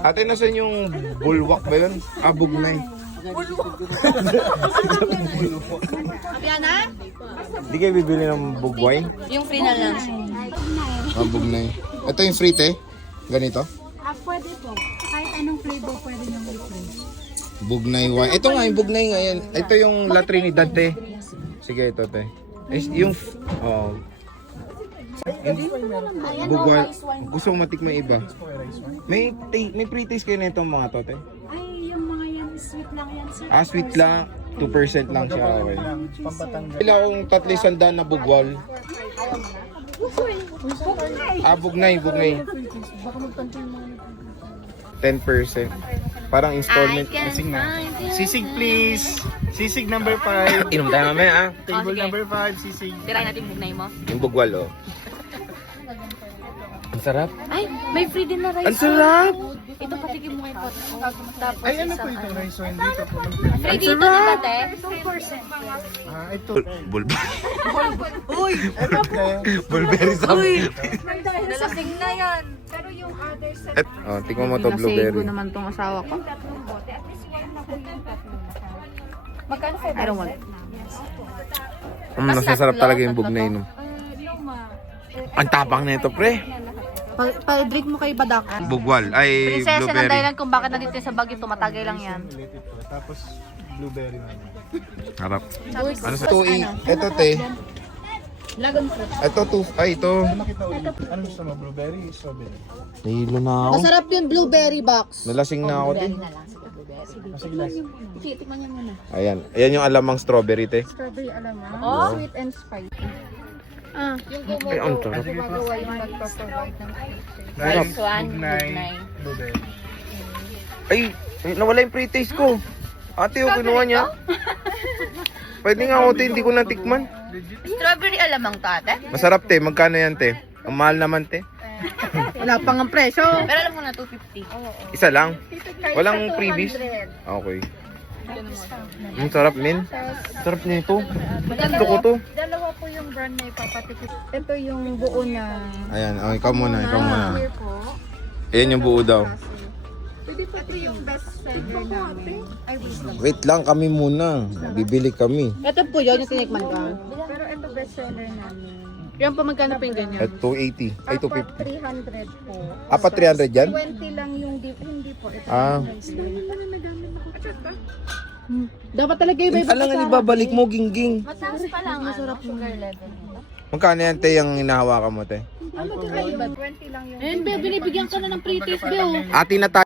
Ate, nasan yung bulwak ba yun? Ah, bugnay. Abiana? Hindi kayo bibili ng bugway? Yung free na lang. Ah, bugnay. Ito yung free te? Ganito? Pwede po. Kahit anong flavor pwede niyong i-freeze. Bugnay wine. Ito nga yung bugnay nga yan. Ito yung La Trinidad te. Sige, ito te. Yung, oh. Bugwal. Gusto ko matikman iba. May pre-taste kayo na itong mga to te? Ay, yung mga yan, sweet lang yan, sir. Ah, sweet lang. 2% lang siya. Okay. Ilang akong 300 na bugwal. Ah, bugnay. 10%. Parang installment. Sisig please. Sisig number 5. Inom tayo mamaya ah. Table sige. number 5, sisig. Tirahin natin yung bugnay mo. Yung bugwal oh. Ang sarap. Ay, may free din na rice. Ang sarap! Ito patikim mo kay Pot. Tapos Ay, ano po ito? Rice wine dito po. free dito, di ba, te? Ah, ito. Uy! Bulberry sa... Nalasing na yan. Pero yung other set, Oh, tingnan mo to blueberry. naman tong asawa ko. tatlong bote. At least one na po yung tatlong naka. Magkano po? I don't want. Nasasarap talaga yung bugnay no. Luma. Ang tapang nito pre. Pa-drink mo kay Badak. Bugwal. Ay, Prinsesa ng blueberry. dahilan kung bakit nandito sa Baguio, tumatagay lang yan. Tapos blueberry naman. Harap. Ano sa 2 ito te. Lagon fruit. Ito ito. Nakita ulit. Ano gusto mo? Blueberry? Strawberry? Nahilo na ako. Masarap yung blueberry box. Nalasing na ako te. Sige, last. Sige, tikman niyo muna. Ayan. Ayan yung alamang strawberry te. Strawberry alam mo. Oh. Sweet and spicy. Ah. Ay, ang sarap. Gumagawa yung nagpaprovide ng Rice one, Bugnay, bugnay. blueberry. Ay, nawala yung pre-taste ko. Ate, oh, kinuha niya. Pwede nga ako te, hindi ko natikman. Strawberry alamang to, ate? Masarap te, magkano yan te? Ang mahal naman te. Wala pang ang presyo. Pero alam mo na, 250. Isa lang. Walang freebies. Okay. Ang sarap min. Sarap nito. Gusto ko to. Dalawa po yung brand na ipapatikip. Ito yung buo na. Ayan, oh, ikaw muna. Here po. Ayan yung buo daw. Pwede pa ito yung best seller namin. Ay, wait lang. Wait lang kami muna. Bibili kami. Ito po yun, yung tinikman ka. Pero ito best seller namin. Yan pa magkano po yung ganyan? At 280. Ay, Apat 250. 300 po. Apat 300 yan? 20 lang yung hindi po. Ito Ah. yung price lang. Dapat talaga iba iba. Alam nga ibabalik mo, gingging. Mataas pa lang, masarap sugar level. Magkano yan, te, yung hinahawakan mo, te? Ano magkakaiba? 20 lang yung Ayun, be, binibigyan ka na ng pre-taste, be, oh. Ati na tayo.